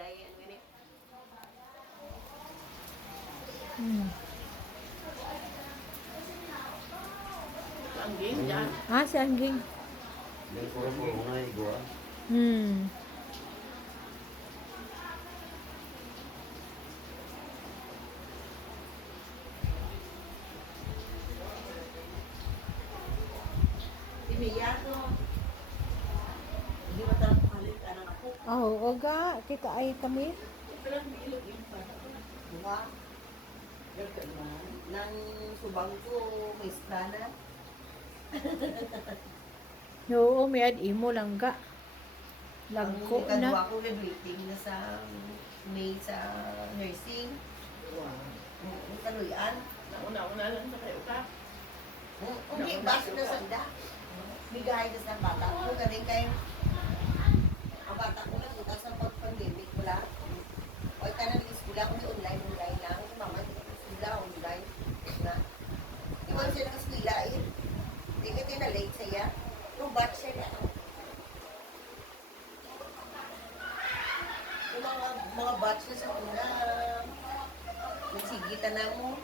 day, ano yun eh. Angging dyan. Ah, si Angging. May puro-puro na igwa. Hmm. Piniyato. Hindi ba tayo palit, ano ako? Oh, oga, kita ay kami. Parang ilog yung pa. Diba? Nang subang ko, may strana. Oo, may ad imo lang ka. Lagko Ang na. kadwa ko graduating na sa May sa nursing. Wow. Ang kaluyan. Nauna-una lang sa kayo ka. Hindi, baso na sanda. Bigay na sa bata ko. Galing kayo. Ang bata ko lang, bukas ng pag-pandemic ko lang. O ita na ng iskula ko, may online lang. Mama, hindi ko iskula, online. Na. Iwan siya ng iskula eh. Hindi ka tinalate siya. Yung batch siya na. Yung mga batch na sa una, nagsigitan na mo.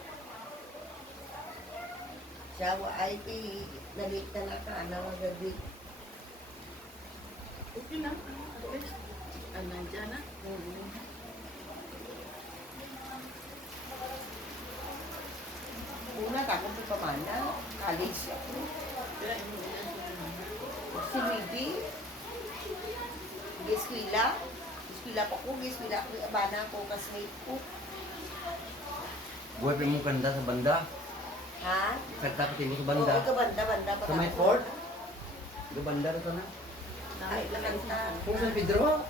Siya, ay, nalate na na ka, gabi. Okay na. At least, nandyan na. Una, ako po pamana. College ako. Si Bibi. Giskwila. Giskwila pa ko. Giskwila ko. Abana ko. Kasmate ko. Buhay pa mong kanda sa banda. Ha? Kanta ka mo sa Oo, banda. banda. Sa may fort? Sa banda rin ka na. Ay, lakanta. Kung San Pedro?